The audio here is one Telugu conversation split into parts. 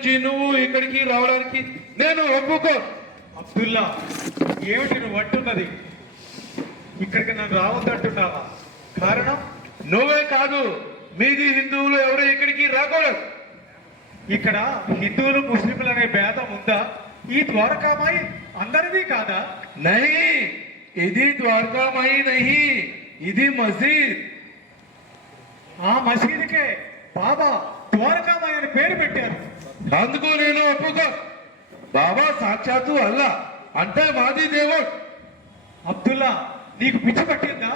నుంచి నువ్వు ఇక్కడికి రావడానికి నేను ఒప్పుకో. అబ్దుల్లా, ఏమిటి నువ్వు అంటున్నది? ఇక్కడికి నన్ను రావద్దంటున్నావా? కారణం? నువ్వే కాదు, మీది హిందువులు ఎవరు ఇక్కడికి రాకూడదు. ఇక్కడ హిందువులు ముస్లింలు అనే భేదం ఉందా? ఈ ద్వారకామాయి అందరిది కాదా? నహీ, ఇది ద్వారకామాయి నహీ, ఇది మసీద్. ఆ మసీదుకే బాబా ద్వారకామాయి అని పేరు పెట్టారు. అందుకు నేను ఒప్పుకో. బాబా సాక్షాత్తు అల్లా, అంటే మాది దేవుడు. అబ్దుల్లా, నీకు పిచ్చి పట్టిందా?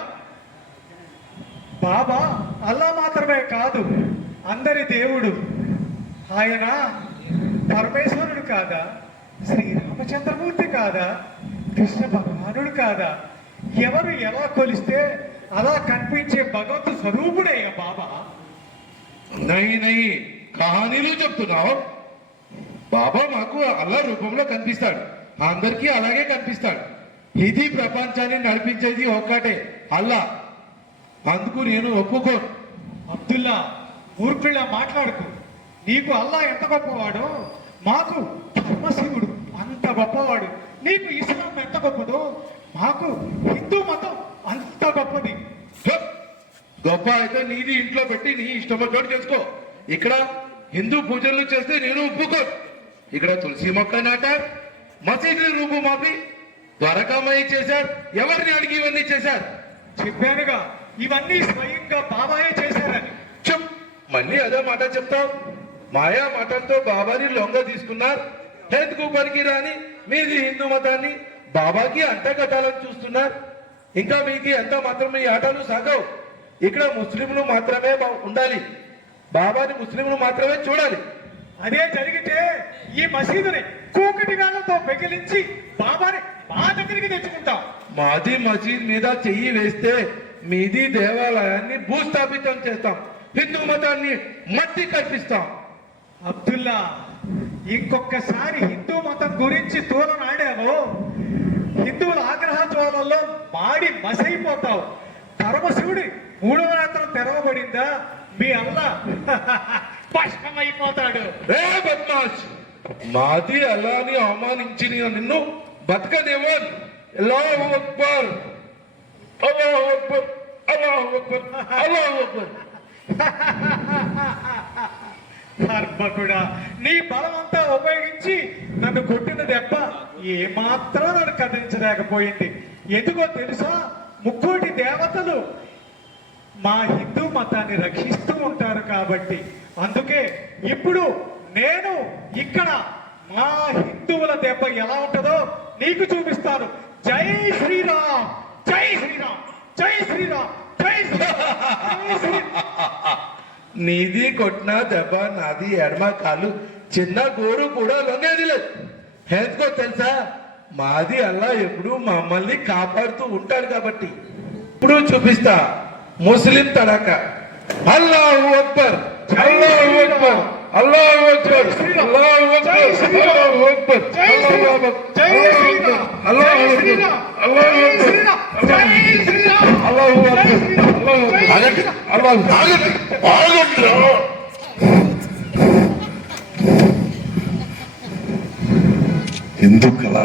బాబా అల్లా మాత్రమే కాదు, అందరి దేవుడు. ఆయన పరమేశ్వరుడు కాదా? శ్రీరామచంద్రమూర్తి కాదా? కృష్ణ భగవానుడు కాదా? ఎవరు ఎలా కొలిస్తే అలా కనిపించే భగవంతు స్వరూపుడే బాబా. నహీ నహీ, కహానీలు చెప్తున్నావు. బాబా మాకు అల్లా రూపంలో కనిపిస్తాడు, అందరికీ అలాగే కనిపిస్తాడు. ఇది ప్రపంచాన్ని నడిపించేది ఒక్కటే, అల్లా. అందుకు నేను ఒప్పుకోను. అబ్దుల్లా, మూర్ఖుల్లా మాట్లాడుకు. నీకు అల్లా ఎంత గొప్పవాడో మాకు పరమశివుడు అంత గొప్పవాడు. నీకు ఇస్లాం ఎంత గొప్పదో మాకు హిందూ మతం అంత గొప్పది. గొప్ప అయితే నీది ఇంట్లో పెట్టి నీ ఇష్టం చోటు చేసుకో. ఇక్కడ హిందూ పూజలు చేస్తే నేను ఒప్పుకోను. ఇక్కడ తులసి మొక్క నాటారు, మసీదు రూపు మాపి ద్వారకామయ్య చేశారు. ఎవరిని అడిగి ఇవన్నీ చేశారు? చెప్పానుగా, ఇవన్నీ స్వయంగా బాబాయే చేశారని. చెప్, మళ్ళీ అదే మాట చెప్తావు. మాయా మాటలతో బాబాని లొంగ తీసుకున్నారు. ఎందుకు పనికి రాని మీది హిందూ మతాన్ని బాబాకి అంట కట్టాలని చూస్తున్నారు. ఇంకా మీకు ఎంత మాత్రం ఈ ఆటలు సాగవు. ఇక్కడ ముస్లింలు మాత్రమే ఉండాలి, బాబాని ముస్లింలు మాత్రమే చూడాలి. అదే జరిగితే ఈ మసీదుని కూకటిగాలతో పెకిలించి బాబాని మా దగ్గరికి తెచ్చుకుంటాం. మాది మసీద్ మీద చెయ్యి వేస్తే మీది దేవాలయాన్ని భూస్థాపితం చేస్తాం, హిందూ మతాన్ని మట్టి కల్పిస్తాం. అబ్దుల్లా, ఇంకొకసారి హిందూ మతం గురించి తూలనాడావో హిందువుల ఆగ్రహ జ్వాలల్లో మాడి మసైపోతావు. పరమశివుడి మూడవ నేత్రం తెరవబడిందా, మీ అల్లా భస్మమైపోతాడు. మాది అల్లాని అవమానించి నిన్ను బతకదేవన్. అల్లాహు అక్బర్, అల్లాహు అక్బర్, అల్లాహు అక్బర్, అల్లాహు అక్బర్. గర్భకుడా, నీ బలమంతా ఉపయోగించి నన్ను కొట్టిన దెబ్బ ఏమాత్రం నన్ను కదిలించలేకపోయింది. ఎందుకో తెలుసా? ముక్కోటి దేవతలు మా హిందూ మతాన్ని రక్షిస్తూ ఉంటారు కాబట్టి. అందుకే ఇప్పుడు నేను ఇక్కడ మా హిందువుల దెబ్బ ఎలా ఉంటుందో నీకు చూపిస్తాను. జై శ్రీరామ్, జై శ్రీరామ్, జై శ్రీరామ్, జై శ్రీరామ్. నీది కొట్టిన దెబ్బ నాది ఎడమ కాలు చిన్న గోరు కూడా లొంగేది లేదు. ఎందుకో తెలుసా? మాది అల్లా ఎప్పుడు మమ్మల్ని కాపాడుతూ ఉంటాడు కాబట్టి. ఇప్పుడు చూపిస్తా ముస్లిం తడక. అల్లాహు అక్బర్, అల్లాహు అక్బర్, అల్లాహు అక్బర్, అల్లాహు అక్బర్, అల్లాహు అక్బర్, అల్లాహు అక్బర్, అల్లాహు అక్బర్, అల్లాహు అక్బర్, అల్లాహు అక్బర్. హిందూ కళ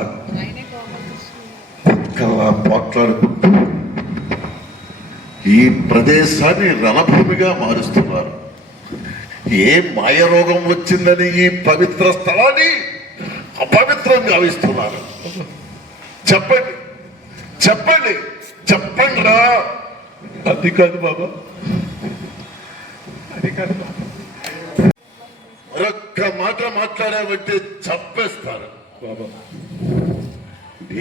పోట్లాడుకుంటూ ఈ ప్రదేశాన్ని రణభూమిగా మారుస్తున్నారు. ఏ మాయరోగం వచ్చిందని ఈ పవిత్ర స్థలాన్ని అపవిత్రం గావిస్తున్నారు. చెప్పండి, చెప్పండి, చెప్పండి రా. అది కాదు బాబా, అది కాదు బాబా. మరొక్క మాట మాట్లాడామంటే చంపేస్తారు బాబా.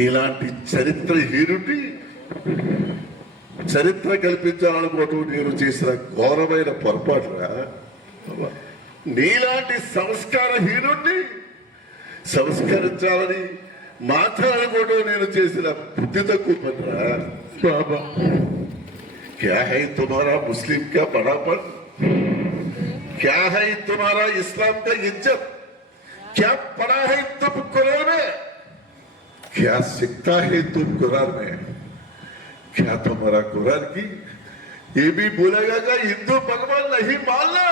ఇలాంటి చరిత్ర హీరుడి చరిత్ర కల్పించాలనుకోవటం నేను చేసిన ఘోరమైన పొరపాటురా. నీలాంటి సంస్కార హీనుడిని సంస్కరించాలని మాట్లాడుకోవడం నేను చేసిన బుద్ధి తక్కువ పనిరా బాబా. क्या है तुम्हारा मुस्लिम का बड़ापन, क्या है तुम्हारा इस्लाम का इज्जत, क्या पढ़ा है तुम कुरान में, क्या सीखता है तुम कुरान में, क्या तुम्हारा कुरान की ये भी बोलेगा कि हिंदू भगवान नहीं मानना,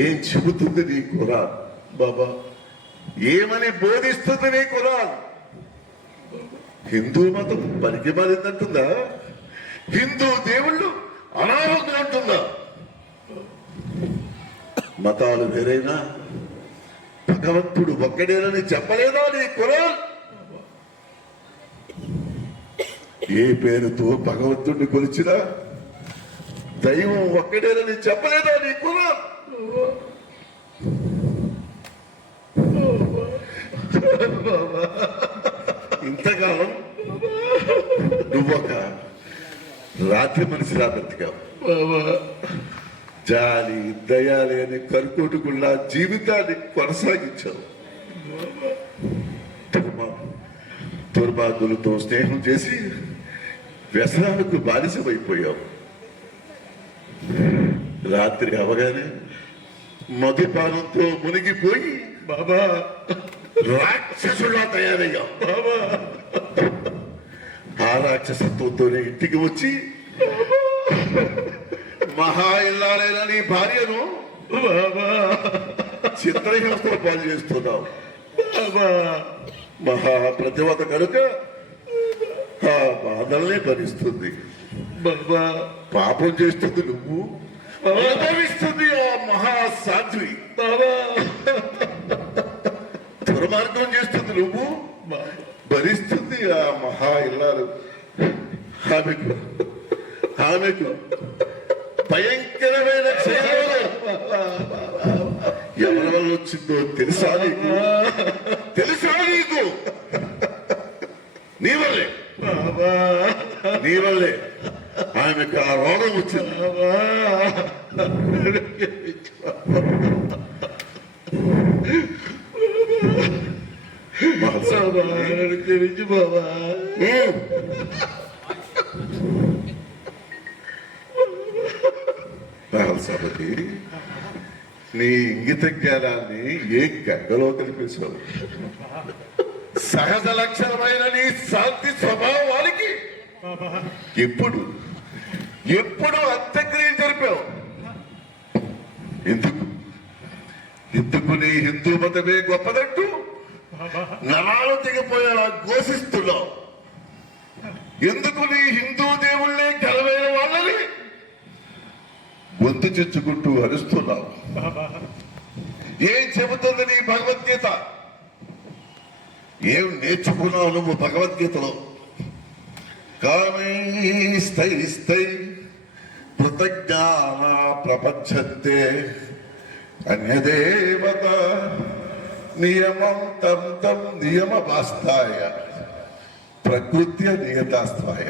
ఏం చెబుతుంది నీ ఖురాన్ బాబా? ఏమని బోధిస్తుంది నీ ఖురాన్? హిందూ మతం పనికి మారిందంటుందా? హిందూ దేవుళ్ళు అనారోగ్యం అంటుందా? మతాలు వేరైనా భగవంతుడు ఒక్కడేనని చెప్పలేదా నీ ఖురాన్? ఏ పేరుతో భగవంతుడిని కొలిచినా దైవం ఒక్కడేనని చెప్పలేదా నీ ఖురాన్? ఇంతకాలం నువ్వొక రాత్రి మనిషిలా బ్రతికావు. జాలి దయాలి అని కరుకోటుకున్న జీవితాన్ని కొనసాగించావు. దుర్మార్గులతో స్నేహం చేసి వ్యసనాలకు బానిసమైపోయావు. రాత్రి అవగానే మధుపానంతో మునిగిపోయి బాబా రాక్షసులా తయారయ్యావు. బాబా ఆ రాక్షసత్వంతోనే ఇంటికి వచ్చి మహా ఇల్లాలైన నీ భార్యను బాబా చిత్రహింసతో పాలు చేస్తున్నావు. బాబా మహా ప్రతివత కనుక ఆ బాధల్ని భరిస్తుంది. బాబా పాపం చేస్తుంది నువ్వు, అనుభవిస్తుంది ఆ మహాసాధ్వి. బాబా దుర్మార్గం చేస్తుంది నువ్వు, భరిస్తుంది ఆ మహా ఇల్లాలు. ఆమెకు భయంకరమైన క్షయరోగం ఎవరి వల్ల వచ్చిందో తెలుసా నీకు? తెలుసా నీకు? నీ వల్లే నీ వల్లే ఆమెకు ఆ రోగం వచ్చింది. తెలిసి బాబా సభకి నీ ఇంగిత జ్ఞానాన్ని ఏ గంగలో కల్పించావు? సహజ లక్షణమైన నీ శాంతి స్వభావానికి ఎప్పుడు ఎప్పుడు అంత్యక్రియ జరిపావు? ఎందుకు ఎందుకు నీ హిందూ మతమే గొప్పదంటూ నరాలు తెగిపోయేలా ఘోషిస్తున్నావు? ఎందుకు నీ హిందూ దేవుళ్ళే ఘనమైన వాళ్ళని గొంతు చెచ్చుకుంటూ అరుస్తున్నావు? ఏం చెబుతుంది నీ భగవద్గీత? ఏం నేర్చుకున్నావు నువ్వు భగవద్గీతలో? కామైస్తైస్తై కృతజ్ఞాన ప్రపంచంతే అన్యదేవత నియమం తం తం నియమవాస్తాయ ప్రకృత్య నియతాస్తాయ.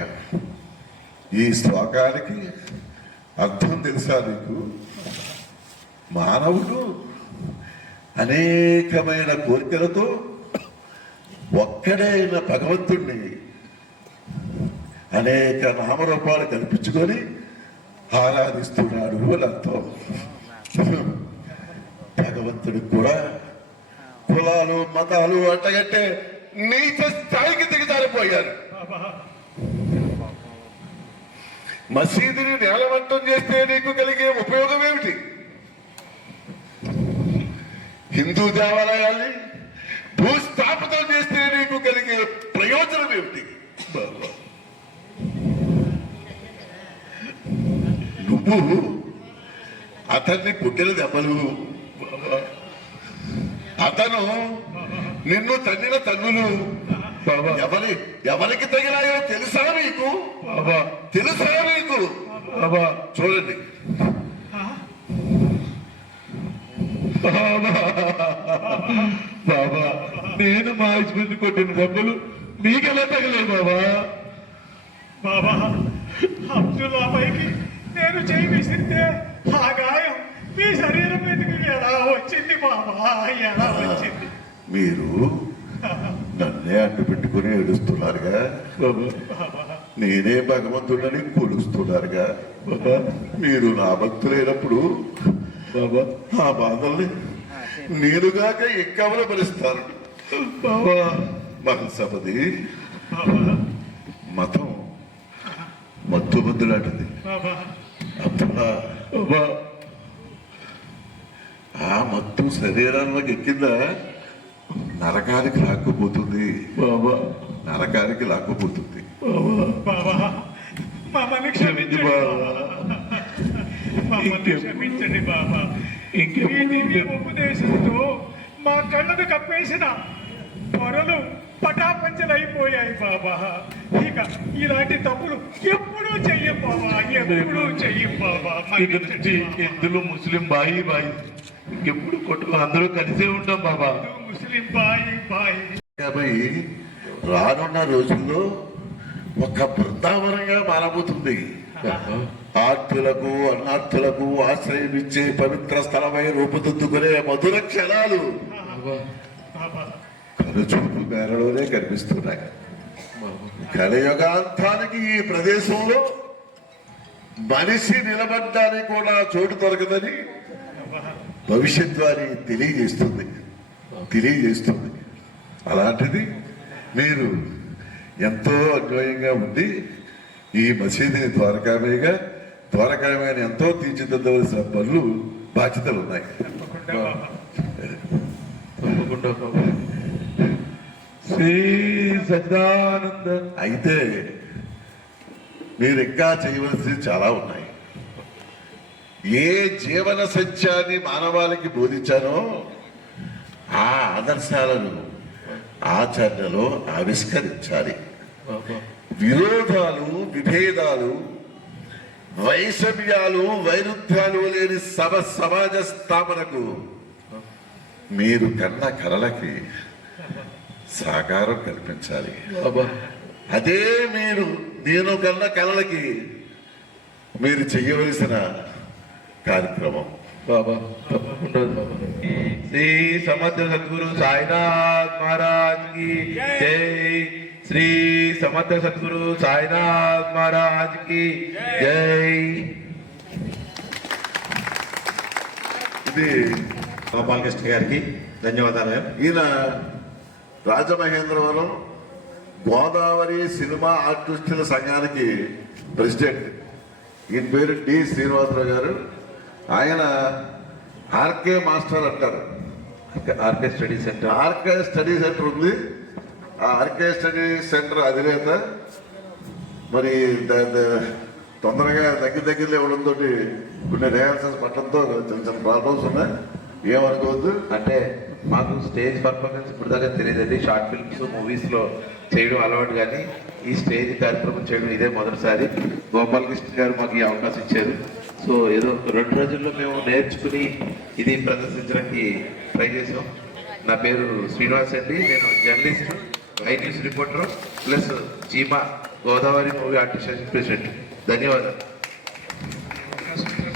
ఈ శ్లోకానికి అర్థం తెలుసా నీకు? మానవుడు అనేకమైన కోరికలతో ఒక్కడైన భగవంతుణ్ణి అనేక నామరూపాలు కల్పించుకొని ఆరాధిస్తున్నాడు అని అర్థం. భగవంతుడికి కూడా కులాలు మతాలు అంటగట్టే నీచ స్థాయికి దిగజారిపోయారు. మసీదుని నేలవంతం చేస్తే నీకు కలిగే ఉపయోగం ఏమిటి? హిందూ దేవాలయాల్ని భూస్థాపితం చేస్తే నీకు కలిగే ప్రయోజనం ఏమిటి? నువ్వు అతన్ని పుట్టిన దెబ్బలు, అతను నిన్ను తన్నిన తన్నులు ఎవరికి తగిలాయో తెలుసా నీకు? తెలుసా నీకు? చూడండి, బాబా నేను మా హస్బెండ్ కొట్టిన దెబ్బలు మీకెలా తగిలే బాబా? బాబా అబ్దుల్లా పైకి నేను చేయి విసిరితే ఆ గాయం మీ శరీరం మీదకి ఎలా వచ్చింది బాబా? ఎలా వచ్చింది? మీరు నన్నే అడ్డు పెట్టుకుని ఏడుస్తున్నారుగా, నేనే భగవంతుడని కొలుస్తున్నారుగా. మీరు నా భక్తులైనప్పుడు బాబా ఆ బాధల్ని నేనుగాక ఎక్కవల భరిస్తాను. బాబా మహల్సపది మతం మత్తుబద్దు లాంటిది. అబ్దుల్లా ఆ మత్తు శరీరంలోకి ఎక్కిందా నరకానికి లాక్కుపోతుంది బాబా నరకానికి లాక్కుపోతుంది బాబా మమ్మల్ని క్షమించండి మమ్మల్ని క్షమించండి బాబా మీ దివ్య ఉపదేశంతో మా కళ్ళను కప్పేసిన పొరలు పటాపంచలైపోయాయి బాబా. ఇక ఇలాంటి తప్పులు ఎప్పుడూ చెయ్యం బాబా, ఎప్పుడూ చెయ్యం బాబా. ఇక నుంచి హిందువులు ముస్లిం బాయి ఇంకెప్పుడు కొట్టుకు అందరూ కలిసే ఉంటాం బాబా. ముస్లిం బాయి బాయి. కాబట్టి రానున్న రోజుల్లో ఒక బృందావనంగా మారబోతుంది. ఆర్తులకు అన్నార్థులకు ఆశ్రయం ఇచ్చే పవిత్ర స్థలమై రూపుదిద్దుకునే మధుర క్షణాలు కనుచూపు మేరలోనే కనిపిస్తున్నాయి. కలియుగాంతానికి ఈ ప్రదేశంలో మనిషి నిలబడ్డానికి కూడా చోటు దొరకదని భవిష్యత్వాన్ని తెలియజేస్తుంది. అలాంటిది మీరు ఎంతో అన్వయంగా ఉండి ఈ మసీదుని ద్వారకామయ్యని ఎంతో తీర్చిదిద్దవలసిన పనులు బాధ్యతలు ఉన్నాయి. తప్పకుండా బాబా. శ్రీ సచిదానంద. అయితే మీరు ఇంకా చేయవలసినవి చాలా ఉన్నాయి. ఏ జీవన సత్యాన్ని మానవాళికి బోధించానో ఆ ఆదర్శాలను ఆచరణలో ఆవిష్కరించాలి. విరోధాలు, విభేదాలు, వైషమ్యాలు, వైరుధ్యాలు లేని సమాజ స్థాపనకు మీరు కన్న కలలకి సాకారం కల్పించాలి. అదే నేను కన్న కలలకి మీరు చెయ్యవలసిన కార్యక్రమం. బాబా తప్పకుండా బాబా. శ్రీ సమర్థ సద్గురు సాయినాథ్ మహారాజ్ కి జై. శ్రీ సమర్థ సద్గురు సాయినాథ్ మహారాజ్ కి జై. ఇది గోపాలకృష్ణ గారికి ధన్యవాదాలు. ఈయన రాజమహేంద్రవరం గోదావరి సినిమా ఆర్టిస్టుల సంఘానికి ప్రెసిడెంట్. ఈయన పేరు డి శ్రీనివాసరావు గారు. ఆయన ఆర్కే మాస్టర్ అంటారు. RK study centre. RK study centre ఉంది. ఆ ఆర్కే స్టడీ సెంటర్ అధినేత. మరి తొందరగా దగ్గరలో ఇవ్వడంతో కొన్ని రిహార్సల్స్ పట్టడంతో చిన్న ప్రాబ్లమ్స్ ఉన్నాయి, ఏమనుకోవద్దు. అంటే మాకు స్టేజ్ పర్ఫార్మెన్స్ ఇప్పుడు దాకా తెలియదండి. షార్ట్ ఫిల్మ్స్, మూవీస్ లో చేయడం అలవాటు, కానీ ఈ స్టేజ్ కార్యక్రమం చేయడం ఇదే మొదటిసారి. గోపాలకృష్ణ గారు మాకు ఈ అవకాశం ఇచ్చారు. సో ఏదో 2 రోజుల్లో మేము నేర్చుకుని ఇది ప్రదర్శించడానికి ట్రై చేసాం. నా పేరు శ్రీనివాస్ అండి. నేను journalist, Y news reporter plus చీమా గోదావరి మూవీ ఆర్టిస్ట్ ప్రెసిడెంట్. ధన్యవాదాలు.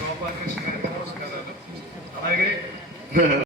గోపాలకృష్ణ గారికి నమస్కారాలు. అలాగే